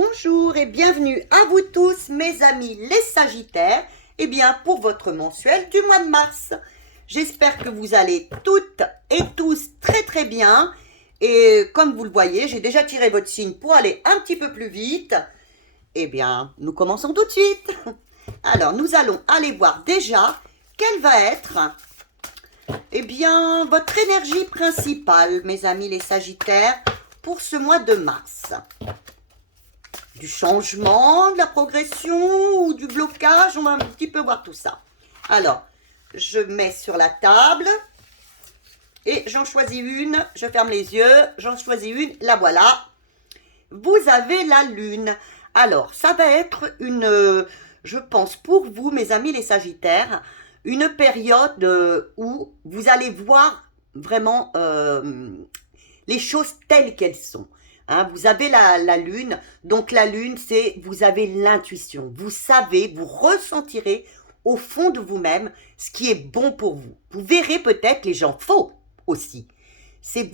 Bonjour et bienvenue à vous tous mes amis les Sagittaires, pour votre mensuel du mois de mars. J'espère que vous allez toutes et tous très bien et comme vous le voyez, j'ai déjà tiré votre signe pour aller un petit peu plus vite. Nous commençons tout de suite. Alors, nous allons aller voir déjà quelle va être votre énergie principale, mes amis les Sagittaires, pour ce mois de mars. Du changement, de la progression ou du blocage, on va un petit peu voir tout ça. Alors, je mets sur la table et j'en choisis une, je ferme les yeux, j'en choisis une, la voilà. Vous avez la lune. Alors, ça va être je pense pour vous, mes amis les Sagittaires, une période où vous allez voir vraiment les choses telles qu'elles sont. Vous avez la lune, donc la lune, c'est vous avez l'intuition. Vous savez, vous ressentirez au fond de vous-même ce qui est bon pour vous. Vous verrez peut-être les gens faux aussi.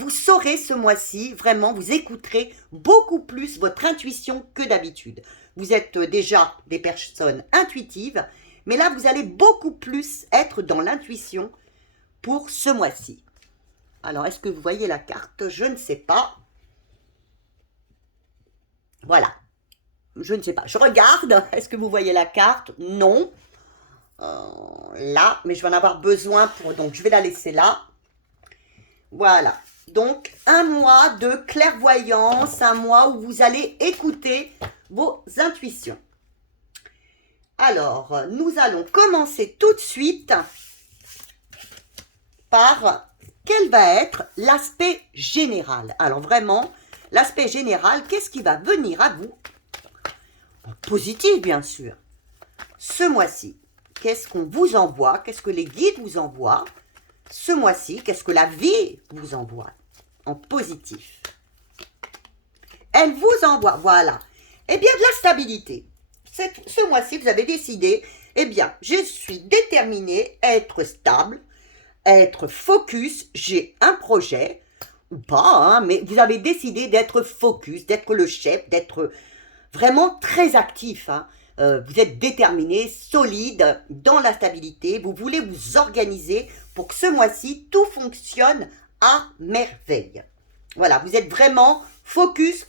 Vous saurez ce mois-ci, vraiment, vous écouterez beaucoup plus votre intuition que d'habitude. Vous êtes déjà des personnes intuitives, mais là, vous allez beaucoup plus être dans l'intuition pour ce mois-ci. Alors, est-ce que vous voyez la carte? Je ne sais pas. Voilà, je ne sais pas, je regarde, est-ce que vous voyez la carte? Non, là, mais je vais en avoir besoin donc je vais la laisser là. Voilà, donc un mois de clairvoyance, un mois où vous allez écouter vos intuitions. Alors, nous allons commencer tout de suite par quel va être l'aspect général. Alors vraiment, l'aspect général, qu'est-ce qui va venir à vous? Positif, bien sûr. Ce mois-ci, qu'est-ce qu'on vous envoie? Qu'est-ce que les guides vous envoient? Ce mois-ci, qu'est-ce que la vie vous envoie? En positif. Elle vous envoie, voilà. De la stabilité. Ce mois-ci, vous avez décidé, je suis déterminée à être stable, à être focus, j'ai un projet, ou pas, mais vous avez décidé d'être focus, d'être le chef, d'être vraiment très actif. Vous êtes déterminé, solide, dans la stabilité. Vous voulez vous organiser pour que ce mois-ci, tout fonctionne à merveille. Voilà, vous êtes vraiment focus,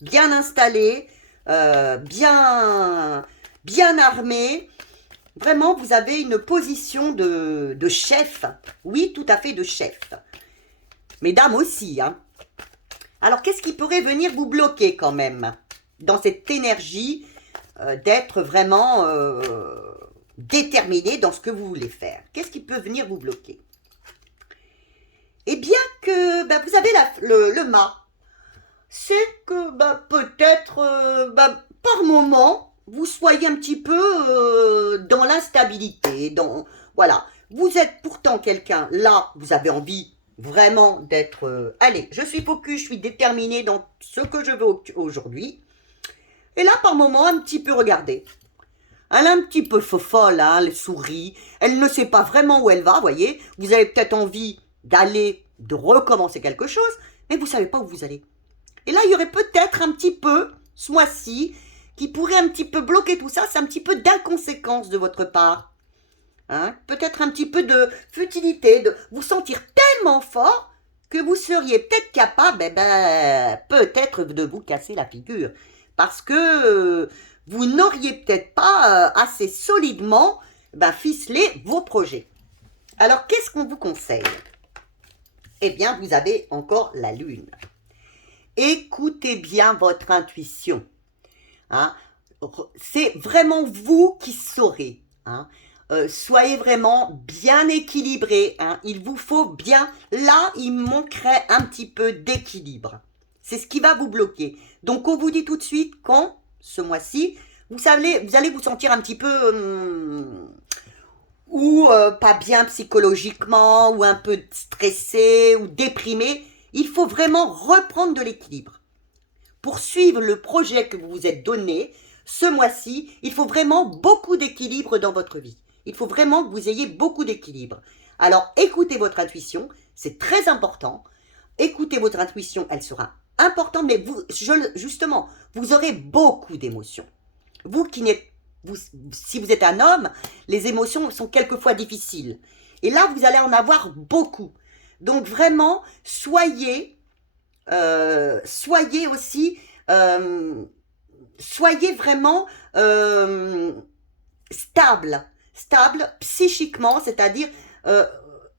bien installé, bien armé. Vraiment, vous avez une position de chef. Oui, tout à fait, de chef. Mesdames aussi, Alors, qu'est-ce qui pourrait venir vous bloquer quand même dans cette énergie d'être vraiment déterminé dans ce que vous voulez faire? Qu'est-ce qui peut venir vous bloquer? Vous avez le mât. C'est que peut-être par moment, vous soyez un petit peu dans l'instabilité. Voilà, vous êtes pourtant quelqu'un, là, vous avez envie vraiment d'être, allez, je suis focus, je suis déterminée dans ce que je veux aujourd'hui. Et là, par moment, un petit peu, regardez. Elle est un petit peu folle, elle sourit. Elle ne sait pas vraiment où elle va, voyez. Vous avez peut-être envie de recommencer quelque chose, mais vous ne savez pas où vous allez. Et là, il y aurait peut-être un petit peu, ce mois-ci, qui pourrait un petit peu bloquer tout ça. C'est un petit peu d'inconséquence de votre part. Peut-être un petit peu de futilité, de vous sentir tellement fort que vous seriez peut-être capable, peut-être de vous casser la figure. Parce que vous n'auriez peut-être pas assez solidement ficelé vos projets. Alors, qu'est-ce qu'on vous conseille? Vous avez encore la lune. Écoutez bien votre intuition. C'est vraiment vous qui saurez. Soyez vraiment bien équilibré. Il vous faut bien... Là, il manquerait un petit peu d'équilibre. C'est ce qui va vous bloquer. Donc, on vous dit tout de suite quand, ce mois-ci, vous allez vous sentir un petit peu... pas bien psychologiquement, ou un peu stressé, ou déprimé. Il faut vraiment reprendre de l'équilibre. Pour suivre le projet que vous vous êtes donné, ce mois-ci, il faut vraiment beaucoup d'équilibre dans votre vie. Il faut vraiment que vous ayez beaucoup d'équilibre. Alors, écoutez votre intuition, c'est très important. Écoutez votre intuition, elle sera important, mais vous, justement, vous aurez beaucoup d'émotions. Vous qui n'êtes, si vous êtes un homme, les émotions sont quelquefois difficiles. Et là, vous allez en avoir beaucoup. Donc vraiment, soyez aussi, soyez vraiment stable psychiquement, c'est-à-dire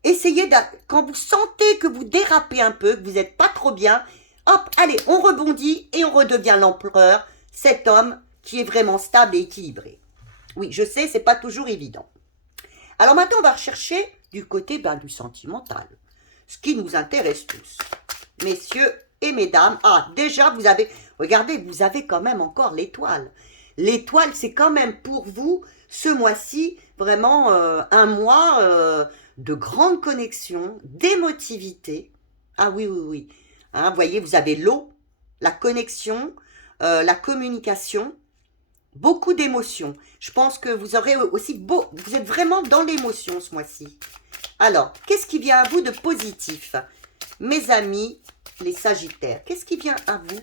essayez, quand vous sentez que vous dérapez un peu, que vous n'êtes pas trop bien, hop, allez, on rebondit et on redevient l'empereur, cet homme qui est vraiment stable et équilibré. Oui, je sais, c'est pas toujours évident. Alors maintenant, on va rechercher du côté du sentimental, ce qui nous intéresse tous. Messieurs et mesdames, déjà, regardez, vous avez quand même encore l'étoile. L'étoile, c'est quand même pour vous, ce mois-ci, vraiment un mois de grande connexion, d'émotivité. Ah oui, oui, oui. Hein, vous voyez, vous avez l'eau, la connexion, la communication, beaucoup d'émotions. Je pense que vous aurez aussi vous êtes vraiment dans l'émotion ce mois-ci. Alors, qu'est-ce qui vient à vous de positif? Mes amis, les Sagittaires, qu'est-ce qui vient à vous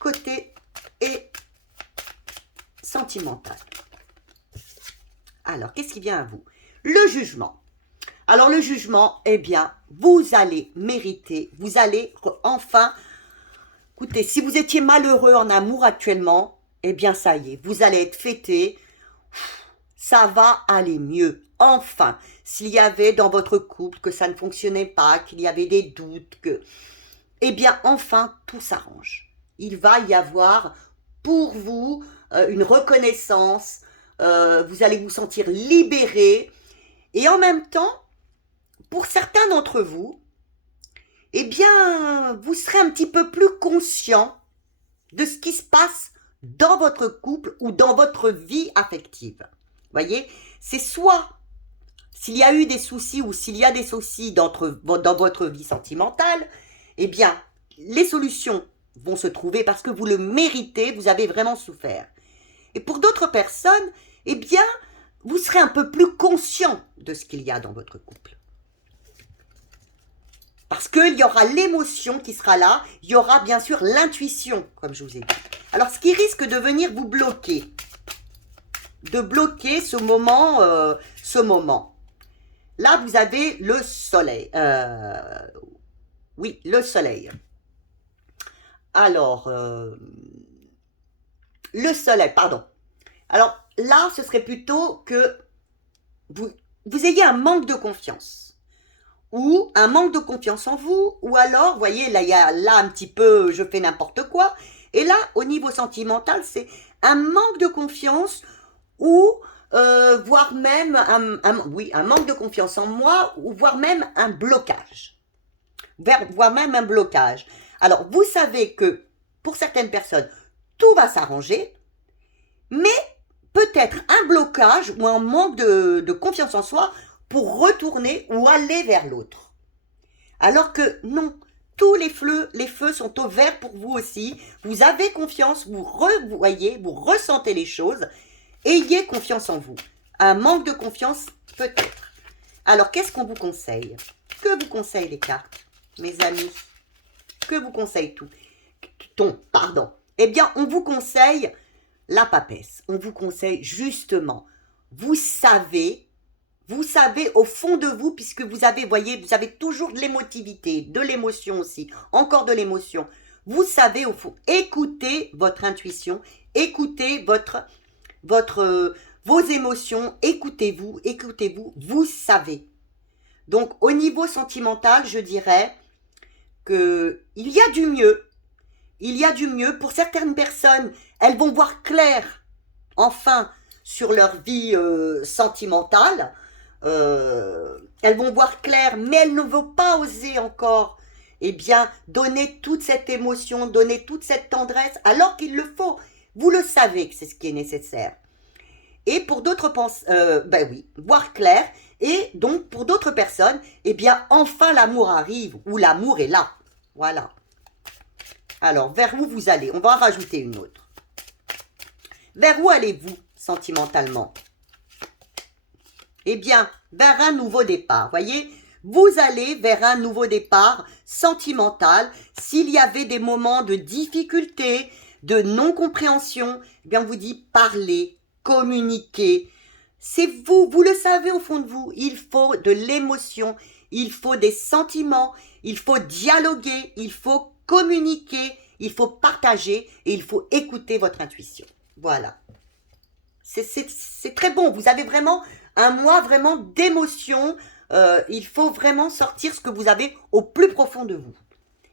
côté et sentimental? Alors, qu'est-ce qui vient à vous? Le jugement. Alors, le jugement, eh bien, vous allez mériter, vous allez enfin... Écoutez, si vous étiez malheureux en amour actuellement, eh bien, ça y est, vous allez être fêté. Ça va aller mieux. Enfin, s'il y avait dans votre couple que ça ne fonctionnait pas, qu'il y avait des doutes, eh bien, enfin, tout s'arrange. Il va y avoir pour vous une reconnaissance. Vous allez vous sentir libéré. Et en même temps, pour certains d'entre vous, eh bien, vous serez un petit peu plus conscient de ce qui se passe dans votre couple ou dans votre vie affective. Voyez, c'est soit s'il y a eu des soucis ou s'il y a des soucis dans votre vie sentimentale, eh bien, les solutions vont se trouver parce que vous le méritez, vous avez vraiment souffert. Et pour d'autres personnes, eh bien, vous serez un peu plus conscient de ce qu'il y a dans votre couple. Parce qu'il y aura l'émotion qui sera là, il y aura bien sûr l'intuition, comme je vous ai dit. Alors, ce qui risque de venir vous bloquer, ce moment. Là, vous avez le soleil. Oui, le soleil. Alors, le soleil, pardon. Alors, là, ce serait plutôt que vous ayez un manque de confiance. Ou un manque de confiance en vous, ou alors, vous voyez, là, il y a là un petit peu, je fais n'importe quoi. Et là, au niveau sentimental, c'est un manque de confiance ou voire même un manque de confiance en moi, ou voire même un blocage. Voire même un blocage. Alors, vous savez que pour certaines personnes, tout va s'arranger, mais peut-être un blocage ou un manque de confiance en soi pour retourner ou aller vers l'autre. Alors que non, tous les feux sont au vert pour vous aussi. Vous avez confiance, vous voyez, vous ressentez les choses. Ayez confiance en vous. Un manque de confiance, peut-être. Alors, qu'est-ce qu'on vous conseille? Que vous conseillent les cartes, mes amis? Que vous conseille pardon. Eh bien, on vous conseille la papesse. On vous conseille justement, vous savez au fond de vous, puisque vous avez toujours de l'émotivité, de l'émotion aussi, encore de l'émotion. Vous savez au fond, écoutez votre intuition, écoutez vos émotions, écoutez-vous, vous savez. Donc, au niveau sentimental, je dirais qu'il y a du mieux. Il y a du mieux. Pour certaines personnes, elles vont voir clair, enfin, sur leur vie sentimentale. Elles vont voir clair, mais elles ne vont pas oser encore, eh bien, donner toute cette émotion, donner toute cette tendresse, alors qu'il le faut. Vous le savez que c'est ce qui est nécessaire. Et pour d'autres, voir clair. Et donc, pour d'autres personnes, eh bien, enfin l'amour arrive, ou l'amour est là. Voilà. Alors, vers où vous allez? On va en rajouter une autre. Vers où allez-vous sentimentalement? Eh bien, vers un nouveau départ. Voyez, vous allez vers un nouveau départ sentimental. S'il y avait des moments de difficulté, de non-compréhension, eh bien on vous dit parlez, communiquez. C'est vous, vous le savez au fond de vous, il faut de l'émotion, il faut des sentiments, il faut dialoguer, il faut communiquer, il faut partager et il faut écouter votre intuition. Voilà. C'est très bon, vous avez vraiment un mois vraiment d'émotion. Il faut vraiment sortir ce que vous avez au plus profond de vous.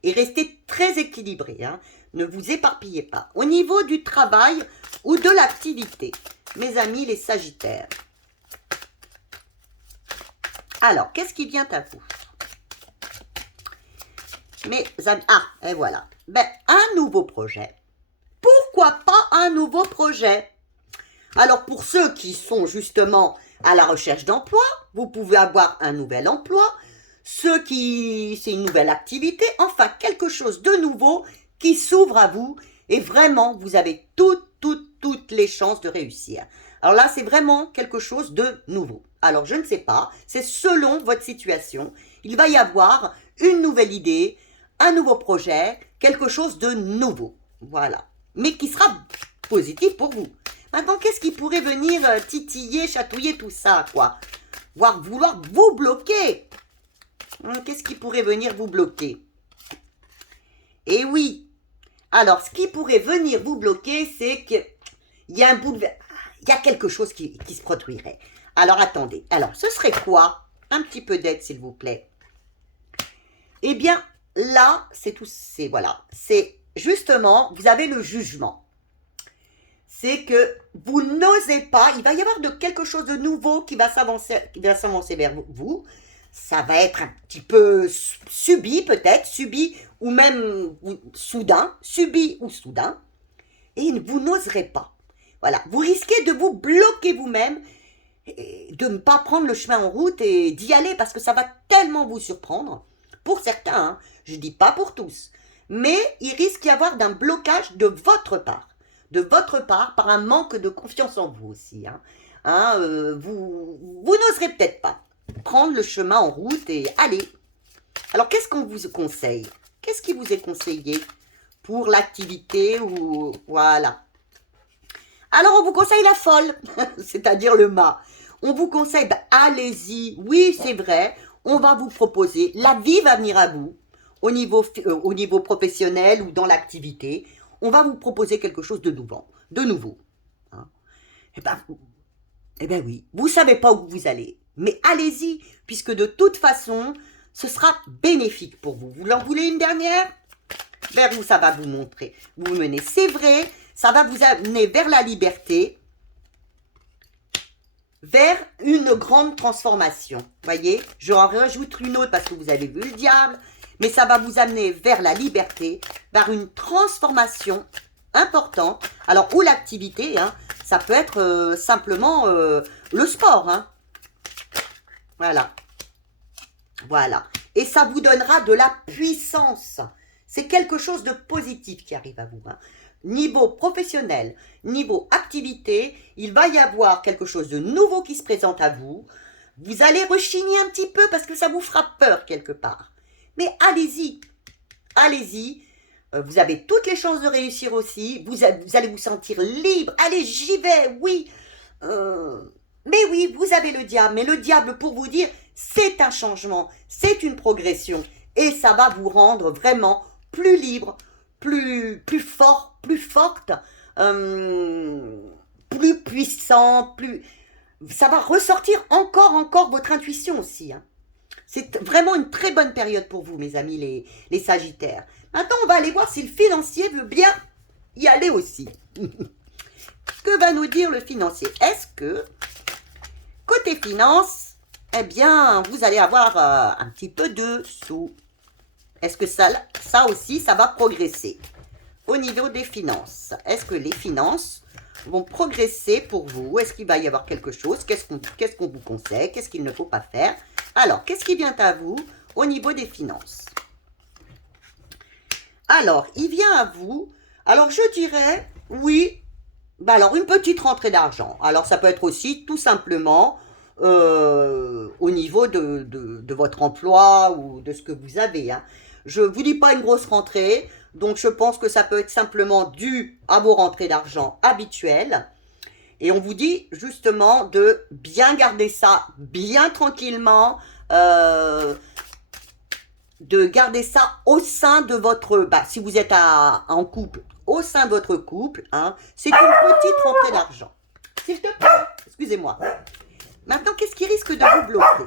Et restez très équilibré, hein. Ne vous éparpillez pas. Au niveau du travail ou de l'activité, mes amis les Sagittaires. Alors, qu'est-ce qui vient à vous? Mes amis, et voilà. Ben, un nouveau projet. Pourquoi pas un nouveau projet? Alors, pour ceux qui sont justement à la recherche d'emploi, vous pouvez avoir un nouvel emploi. Ceux qui, c'est une nouvelle activité, enfin, quelque chose de nouveau qui s'ouvre à vous. Et vraiment, vous avez toutes les chances de réussir. Alors là, c'est vraiment quelque chose de nouveau. Alors, je ne sais pas, c'est selon votre situation. Il va y avoir une nouvelle idée, un nouveau projet, quelque chose de nouveau. Voilà. Mais qui sera positif pour vous. Maintenant, qu'est-ce qui pourrait venir titiller, chatouiller tout ça, quoi? Voire vouloir vous bloquer. Qu'est-ce qui pourrait venir vous bloquer? Eh oui. Alors, ce qui pourrait venir vous bloquer, c'est qu'il y a un bouleversement. Il y a quelque chose qui se produirait. Alors, attendez. Alors, ce serait quoi? Un petit peu d'aide, s'il vous plaît. Eh bien, là, c'est tout. C'est, voilà. C'est justement, vous avez le jugement. C'est que vous n'osez pas. Il va y avoir quelque chose de nouveau qui va s'avancer vers vous. Ça va être un petit peu subi, peut-être. Subi ou même soudain. Subi ou soudain. Et vous n'oserez pas. Voilà, vous risquez de vous bloquer vous-même, de ne pas prendre le chemin en route et d'y aller parce que ça va tellement vous surprendre. Pour certains, hein, je ne dis pas pour tous, mais il risque d'y avoir d'un blocage de votre part. De votre part, par un manque de confiance en vous aussi. Vous n'oserez peut-être pas prendre le chemin en route et aller. Alors, qu'est-ce qu'on vous conseille? Qu'est-ce qui vous est conseillé pour l'activité ou voilà? Alors, on vous conseille la folle, c'est-à-dire le mât. On vous conseille, allez-y, oui, c'est vrai, on va vous proposer, la vie va venir à vous, au niveau professionnel ou dans l'activité, on va vous proposer quelque chose de nouveau. Hein. Eh ben oui, vous ne savez pas où vous allez, mais allez-y, puisque de toute façon, ce sera bénéfique pour vous. Vous en voulez une dernière? Vers où ça va vous montrer, vous mener, c'est vrai. Ça va vous amener vers la liberté, vers une grande transformation. Voyez, je en rajoute une autre parce que vous avez vu le diable, mais ça va vous amener vers la liberté, vers une transformation importante. Alors, ou l'activité, hein, ça peut être simplement le sport. Hein. Voilà. Voilà. Et ça vous donnera de la puissance. C'est quelque chose de positif qui arrive à vous. Hein. Niveau professionnel, niveau activité, il va y avoir quelque chose de nouveau qui se présente à vous. Vous allez rechigner un petit peu parce que ça vous fera peur quelque part. Mais allez-y, allez-y. Vous avez toutes les chances de réussir aussi. Vous allez vous sentir libre. Allez, j'y vais, oui. Mais oui, vous avez le diable. Mais le diable, pour vous dire, c'est un changement, c'est une progression. Et ça va vous rendre vraiment plus libre, plus fort, plus forte, plus puissant, ça va ressortir encore votre intuition aussi. Hein. C'est vraiment une très bonne période pour vous, mes amis, les Sagittaires. Maintenant, on va aller voir si le financier veut bien y aller aussi. Que va nous dire le financier? Est-ce que, côté finance, eh bien, vous allez avoir un petit peu de sous? Est-ce que ça aussi, ça va progresser? Au niveau des finances, est-ce que les finances vont progresser pour vous? Est-ce qu'il va y avoir quelque chose? Qu'est-ce qu'on vous conseille? Qu'est-ce qu'il ne faut pas faire? Alors, qu'est-ce qui vient à vous au niveau des finances? Alors, il vient à vous, alors je dirais, oui, alors une petite rentrée d'argent. Alors, ça peut être aussi tout simplement au niveau de votre emploi ou de ce que vous avez. Hein. Je ne vous dis pas une grosse rentrée, donc je pense que ça peut être simplement dû à vos rentrées d'argent habituelles. Et on vous dit justement de bien garder ça bien tranquillement, de garder ça au sein de votre, si vous êtes en couple, au sein de votre couple, hein, c'est une petite rentrée d'argent. S'il te plaît, excusez-moi. Maintenant, qu'est-ce qui risque de vous bloquer?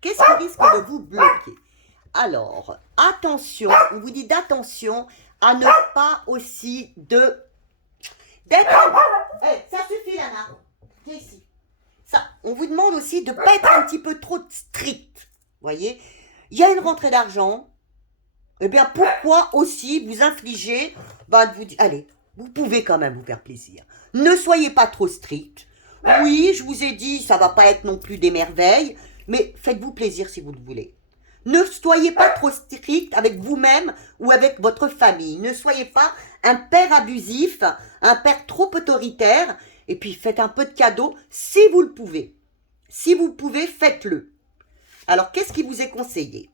Qu'est-ce qui risque de vous bloquer? Alors, attention, on vous dit d'attention à ne pas aussi d'être... Hey, ça suffit, Lana. Viens ici. Ça, on vous demande aussi de ne pas être un petit peu trop strict. Voyez, il y a une rentrée d'argent. Eh bien, pourquoi aussi vous infliger, de vous dire, allez, vous pouvez quand même vous faire plaisir. Ne soyez pas trop strict. Oui, je vous ai dit, ça va pas être non plus des merveilles, mais faites-vous plaisir si vous le voulez. Ne soyez pas trop strict avec vous-même ou avec votre famille. Ne soyez pas un père abusif, un père trop autoritaire. Et puis, faites un peu de cadeaux si vous le pouvez. Si vous pouvez, faites-le. Alors, qu'est-ce qui vous est conseillé?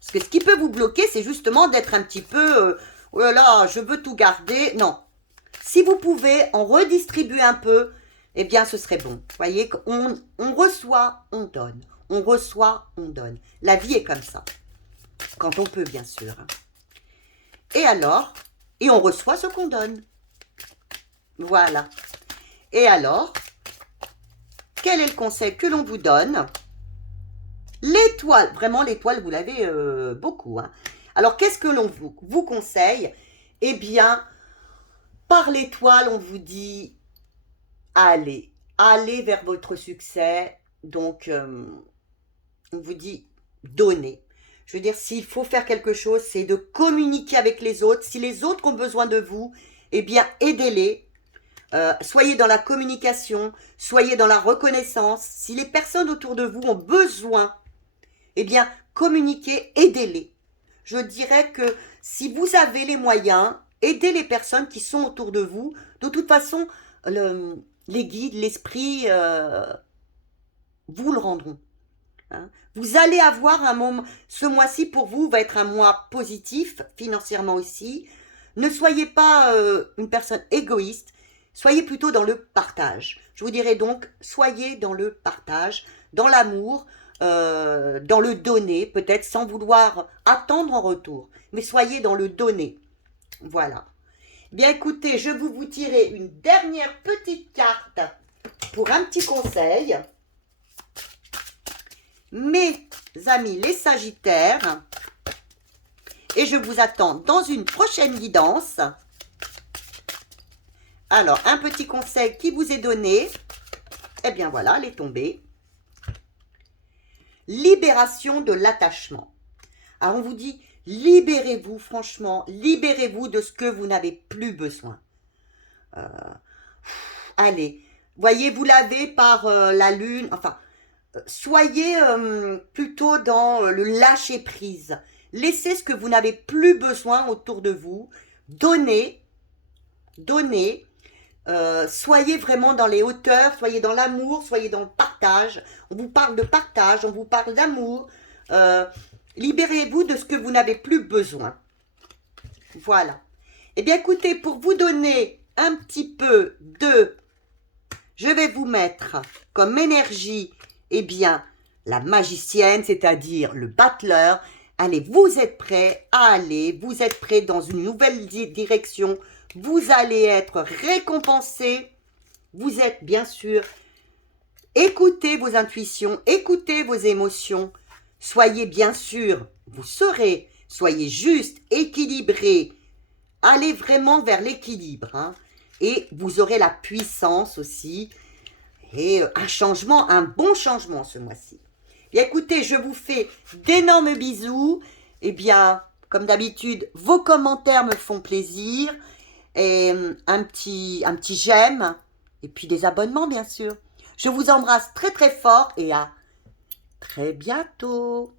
Parce que ce qui peut vous bloquer, c'est justement d'être un petit peu... oh là là, je veux tout garder. Non. Si vous pouvez en redistribuer un peu, eh bien, ce serait bon. Vous voyez, on reçoit, on donne. On reçoit, on donne. La vie est comme ça. Quand on peut, bien sûr. Et alors... Et on reçoit ce qu'on donne. Voilà. Et alors, quel est le conseil que l'on vous donne? L'étoile. Vraiment, l'étoile, vous l'avez beaucoup. Hein. Alors, qu'est-ce que l'on vous conseille? Eh bien, par l'étoile, on vous dit, allez vers votre succès. Donc, on vous dit, donnez. Je veux dire, s'il faut faire quelque chose, c'est de communiquer avec les autres. Si les autres ont besoin de vous, eh bien, aidez-les. Soyez dans la communication, soyez dans la reconnaissance. Si les personnes autour de vous ont besoin, eh bien, communiquez, aidez-les. Je dirais que si vous avez les moyens, aidez les personnes qui sont autour de vous. De toute façon, les guides, l'esprit, vous le rendront. Hein. Vous allez avoir un moment, ce mois-ci pour vous va être un mois positif, financièrement aussi. Ne soyez pas une personne égoïste, soyez plutôt dans le partage. Je vous dirais donc, soyez dans le partage, dans l'amour, dans le donner, peut-être sans vouloir attendre en retour, mais soyez dans le donner. Voilà. Bien écoutez, je vais vous tirer une dernière petite carte pour un petit conseil. Mes amis les Sagittaires, et je vous attends dans une prochaine guidance. Alors, un petit conseil qui vous est donné, eh bien voilà, elle est tombée. Libération de l'attachement. Alors, on vous dit, libérez-vous, franchement, libérez-vous de ce que vous n'avez plus besoin. Allez, voyez, vous l'avez par la lune, enfin... Soyez plutôt dans le lâcher-prise. Laissez ce que vous n'avez plus besoin autour de vous. Donnez. Soyez vraiment dans les hauteurs, soyez dans l'amour, soyez dans le partage. On vous parle de partage, on vous parle d'amour. Libérez-vous de ce que vous n'avez plus besoin. Voilà. Eh bien, écoutez, pour vous donner un petit peu de... Je vais vous mettre comme énergie... Eh bien, la magicienne, c'est-à-dire le battleur, allez, vous êtes prêts à aller, vous êtes prêts dans une nouvelle direction, vous allez être récompensé, vous êtes bien sûr, écoutez vos intuitions, écoutez vos émotions, soyez bien sûr, vous saurez, soyez juste, équilibré, allez vraiment vers l'équilibre, hein, et vous aurez la puissance aussi. Et un changement, un bon changement ce mois-ci. Bien écoutez, je vous fais d'énormes bisous. Eh bien, comme d'habitude, vos commentaires me font plaisir. Et un petit j'aime. Et puis des abonnements, bien sûr. Je vous embrasse très très fort et à très bientôt.